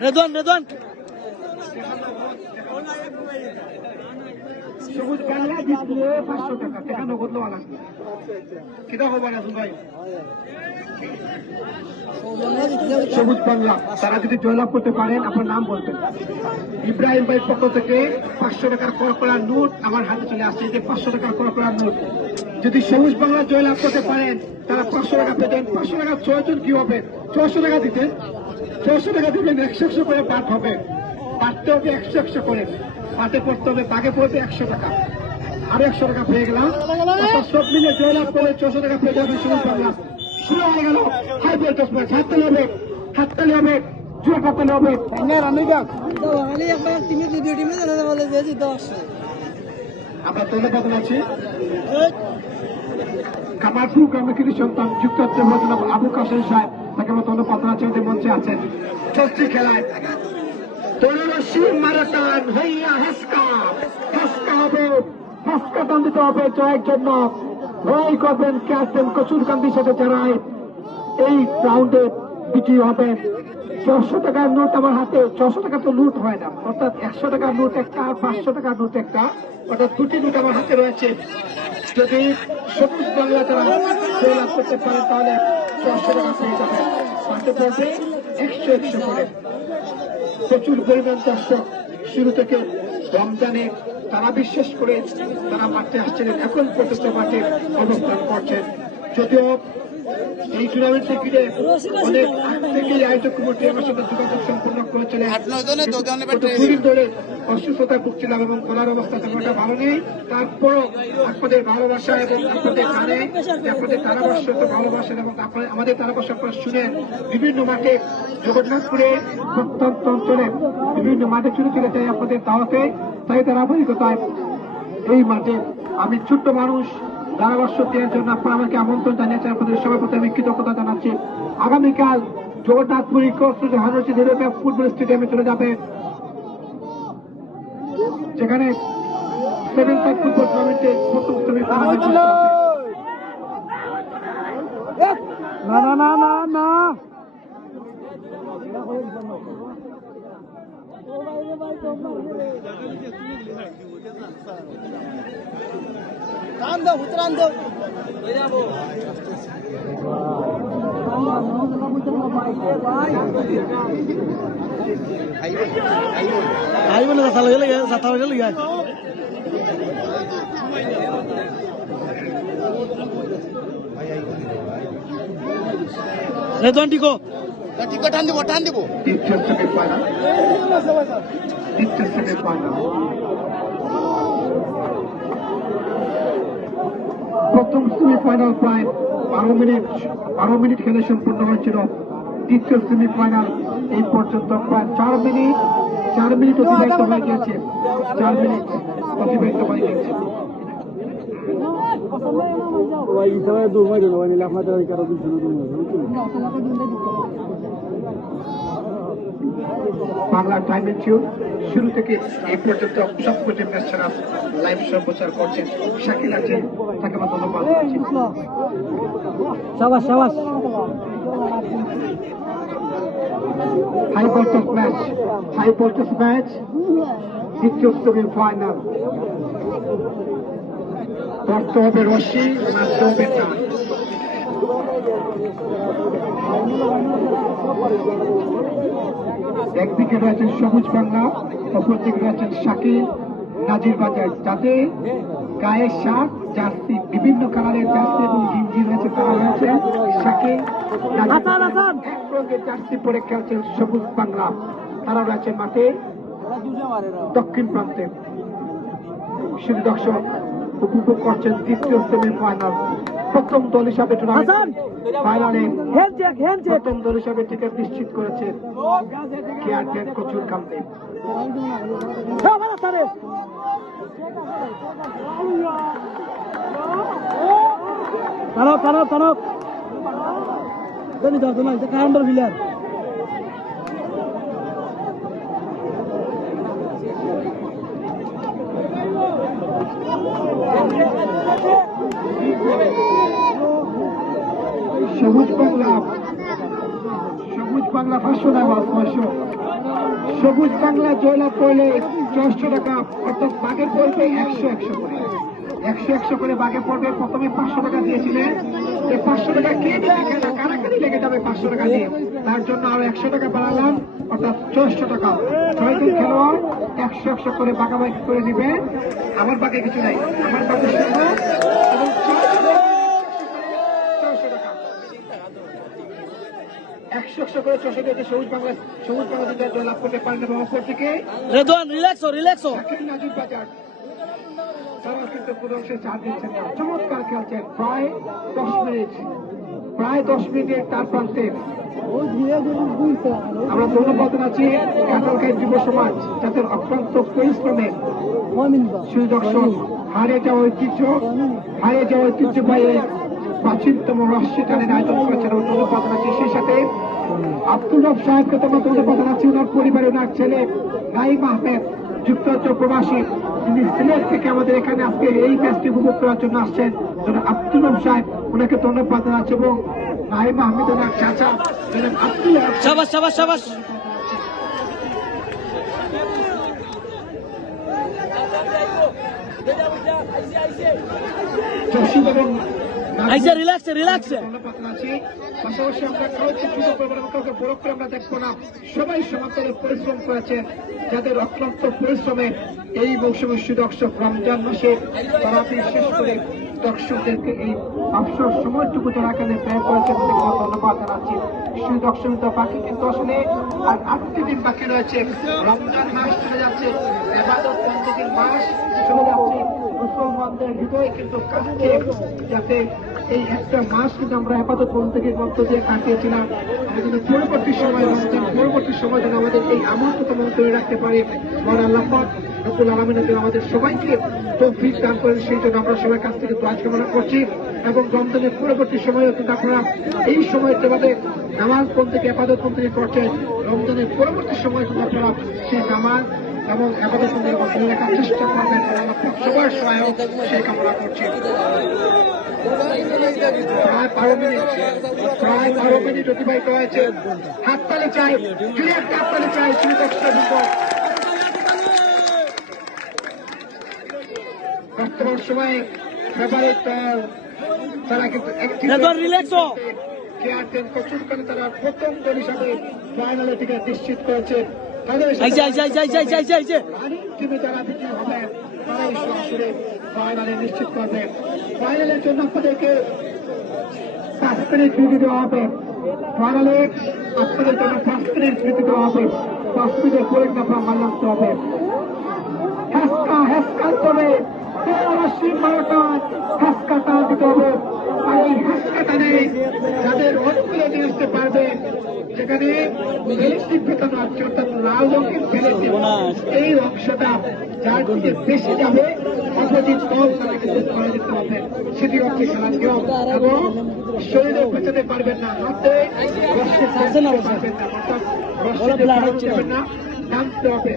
রেদওয়ান রেদওয়ান সবুজ বাংলা জিতলে 500 টাকা টাকা নগদ লওয়া লাগবে কিটা হবো না ভাই সবুজ বাংলা তারা যদি জয়লাভ করতে পারেন আপনার নাম বলবেন ইব্রাহিম ভাইয়ের পক্ষ থেকে 500 টাকার করকরা নোট আমার হাতে চলে আসছে যে 500 টাকার করকরা নোট যদি সবুজ বাংলা জয়লাভ করতে পারেন তারা 500 টাকা পেতেন 500 টাকা 6 জন কি হবে 600 টাকা দিতেন 600 টাকা দিবেন 100 করে পাঠ হবে পাঠতে হবে 100 করে পাঠে পড়তে হবে বাঘে পড়বে 100 টাকা আরো 100 টাকা পেয়ে গেলাম সব মিলে জয়লাভ করে 600 টাকা পেয়ে যাবে সবুজ বাংলা শুরু হয়ে গেল হাই ভোল্টেজ ম্যাচ হাততালি হবে জোর হাততালি হবে আমরা ধন্যবাদ আছি কামারপুর গ্রামের কৃষি সন্তান যুক্তরাষ্ট্রের মজনাব আবু কাশেম সাহেব তাকে আমরা ধন্যবাদ আছি আমাদের মঞ্চে আছেন চলছে খেলায় তরুণী মারাটান হইয়া হাসকা হবে হাসকা টান দিতে হবে জয়ের জন্য লড়াই করবেন ক্যাপ্টেন কচুরকান্দির সাথে যারাই এই রাউন্ডে বিজয়ী হবেন 600 টাকার নোট আমার হাতে 600 টাকা তো লুট হয় না অর্থাৎ 100 টাকার নোট একটা আর 500 টাকার নোট একটা অর্থাৎ দুটি নোট আমার হাতে রয়েছে যদি সবুজ বাংলা তারা জয়লাভ করতে পারে তাহলে 600 টাকা পেয়ে যাবে হাতে পড়বে 100 করে প্রচুর পরিমাণ দর্শক শুরু থেকে রমজানে তারা বিশ্বাস করে তারা মাঠে আসছিলেন এখন পর্যন্ত মাঠে অবস্থান করছেন যদিও এই টুর্নামেন্টে ঘিরে অনেক আগ থেকেই আয়োজক কমিটি আমার সাথে যোগাযোগ সম্পন্ন করেছিলেন দলে অসুস্থতায় ভুগছিলাম এবং খেলার অবস্থা তেমনটা ভালো নেই তারপরও আপনাদের ভালোবাসা এবং আপনাদের জানে আপনাদের তারাবর্ষ তো ভালোবাসেন এবং আমাদের তারাবর্ষ আপনারা শুনেন বিভিন্ন মাঠে জগন্নাথপুরে প্রত্যন্ত অঞ্চলে বিভিন্ন মাঠে ছুটে চলে যায় আপনাদের দাওয়াতে তাই ধারাবাহিকতায় এই মাঠে আমি ছোট্ট মানুষ ধারাবর্ষ দেওয়ার জন্য আপনারা আমাকে আমন্ত্রণ জানিয়েছেন আপনাদের সবার প্রতি আমি কৃতজ্ঞতা জানাচ্ছি আগামীকাল জগন্নাথপুরী ফুটবল স্টেডিয়ামে চলে যাবে যেখানে 7 সাইড ফুটবল টুর্নামেন্টে প্রথম না উত্তরান দাও আইব না যাতা লাগে যাতা লাগে লাগে রেদওয়ান টিকো টান দিব প্রথম সেমিফাইনাল প্রায় 12 মিনিট খেলে সম্পূর্ণ হয়েছিল দ্বিতীয় সেমিফাইনাল এই পর্যন্ত প্রায় 4 মিনিট অতিবাহিত হয়ে গিয়েছে 4 মিনিট অতিবাহিত হয়ে গিয়েছে বাংলা টাইমের টিউন শুরু থেকে এই পর্যন্ত সবকটি ম্যাচ ছাড়া লাইভ সম্প্রচার করছেন শাকিল আছে তাকে আমরা ধন্যবাদ দিচ্ছি হাই ভোল্টেজ ম্যাচ দ্বিতীয় সেমিফাইনাল ধরতে হবে রশি মারতে হবে টান একদিকে রয়েছেন সবুজ বাংলা অপরদিকে রয়েছেন শাকিল নাজির বাজার যাতে গায়ে শার্ট জার্সি বিভিন্ন কালারের জার্সি এবং গিঞ্জি রয়েছে তারা রয়েছে শাকিল এক রঙের জার্সি পরে খেলছেন সবুজ বাংলা তারা রয়েছে মাঠে দক্ষিণ প্রান্তে শুধু দর্শক উপভোগ করছেন দ্বিতীয় সেমিফাইনাল প্রথম দল হিসাবে ফাইনালে প্রথম দল হিসাবে টিকিট নিশ্চিত করেছে ক্যাপ্টেন কচুরকান্দি সবুজ বাংলা 500 টাকা 600। সবুজ বাংলা জয়লাভ করলে 400 টাকা, অর্থাৎ বাঘে পড়বে 100 করে। 100 করে বাঘে পড়বে। প্রথমে 500 টাকা দিয়েছিলেন, এই 500 টাকা কে দিবে, কারাকারি লেগে যাবে 500 টাকা দিয়ে। তার জন্য আরো 100 টাকা বাড়ালাম, অর্থাৎ 400 টাকা। 6 জন খেলোয়াড় 100 করে বাঘাবাগি করে নিবে। আমার বাঘে কিছু নাই, আমার বাঘে শুধু এবং 400 টাকা 100 করে 400 টাকা সবুজ বাংলা জয়লাভ করতে পারেন। এবং অপরদিকে রেদওয়ান রিল্যাক্স হো। শাকিল নাজির বাজার তারা কিন্তু কোনো অংশে ছাড় দিচ্ছেন না, চমৎকার খেলছেন। প্রায় 10 মিনিটের তার প্রান্তে আমরা ধন্যবাদ জানাচ্ছি কাঁঠালখাই যুব সমাজ, যাদের অত্যন্ত পরিশ্রমে সুদর্শন হারিয়ে যাওয়া ঐতিহ্যবাহী প্রাচীনতম রাষ্ট্রীয় টানের আয়োজন করেছেন। ধন্যবাদ জানাচ্ছি। সেই সাথে আব্দুল রব সাহেবকে তোমরা ধন্যবাদ জানাচ্ছি। ওনার পরিবারে ওনার ছেলে নাইম আহমেদ যুক্তরাজ্য প্রবাসী, তিনি সিলেট থেকে আমাদের এখানে আজকে এই ম্যাচটি উপভোগ করার জন্য আসছেন। আব্দুল রব সাহেব, ওনাকে ধন্যবাদ জানাচ্ছি। এবং নাইম আহমেদ ওনার চাচা আব্দুল শাবাশ। জসিম এবং আইসা রিল্যাক্স ধন্যবাদ জানাচ্ছি। পাশাপাশি আমরা কাউকে ছোট করবো না, কাউকে বড় করে আমরা দেখবো না। সবাই সমান্তরে পরিশ্রম করেছেন, যাদের অক্লান্ত পরিশ্রমে এই মৌসুমের সুদর্শক রমজান মাসে তারাপি শেষ করে দর্শকদেরকে এই অবসর সময়টুকু যারা এখানে ব্যয় করেছেন তাদেরকে ধন্যবাদ জানাচ্ছি। সুদর্শন তো বাকি কিন্তু আসলে আর 8টি দিন বাকি রয়েছে। রমজান মাস চলে যাচ্ছে, ইবাদত বন্দেগীর মাস চলে যাচ্ছে। মুসলমানদের হৃদয় কিন্তু কাঁদছে, যাতে এই একটা মাস কিন্তু আমরা ইবাদত বন্দেগীর মধ্য দিয়ে কাটিয়েছিলাম। আমাদের পরবর্তী সময় রমজান পরবর্তী সময় যেন আমাদের এই আমন্ত্রিত মন ধরে রাখতে পারে। মহান আল্লাহ পাক রব্বুল আলামিন যেন আমাদের সবাইকে তৌফিক দান করেন, সেই জন্য আমরা সবার কাছ থেকে দোয়া কামনা করছি। এবং রমজানের পরবর্তী সময়ে কিন্তু আপনারা এই সময় যেভাবে নামাজ বন্দেগী ইবাদত বন্দেগী করছেন, রমজানের পরবর্তী সময় কিন্তু আপনারা সেই নামাজ এবং ইবাদত বন্দেগী ধরে রাখার চেষ্টা করবেন। আল্লাহ পাক সবার সহায়ক সেই কামনা করছি। প্রায় 12 মিনিট অতিবাহিত হয়েছে। হাততালি চাই, ক্লিয়ার হাততালি চাই। বর্তমান সময়ে ফেভারিট দল তারা কিন্তু তারা প্রথম দল হিসাবে ফাইনালে থেকে নিশ্চিত করেছে। টিমে যারা বিজয়ী হবে তারাই সরাসরি ফাইনালে নিশ্চিত করবে। ফাইনালের জন্য আপনাদেরকে 5 মিনিট ছুটি দেওয়া হবে। ফাইনালে আপনাদের জন্য 5 মিনিট ছুটি দেওয়া হবে। 5 মিনিটের পরে আপনার মান রাখতে হবে। হ্যাসকাতে হবে, 12 টান দিতে হবে। আর এই হ্যাসকাটা নেই যাদের অনেকগুলো নিয়ে আসতে পারবে, যেখানে বেতন আছে, অর্থাৎ লাল রঙের ফেলেছে এই অংশটা যার দিকে বেশি যাবে অপোজিট দল তারা কিন্তু করে দিতে হবে। সেটি হচ্ছে খেলার নিয়ম। এবং শরীরে পেছাতে পারবেন না, হাতে পারবেন না, নামতে হবে।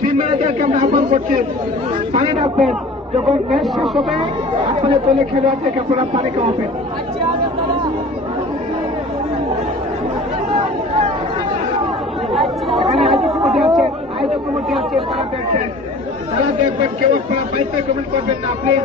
টিম ম্যানেজারকে আমরা আহ্বান করছি, পানি রাখবেন। যখন ম্যাচ শেষ হবে আপনাদের দলে খেলোয়াড়দেরকে আপনারা পানি খাওয়াবেন। এখানে আয়োজক কমিটি আছে, তারা দেখবেন। কেউ আপনারা বাইরে কমেন্ট করবেন না প্লিজ।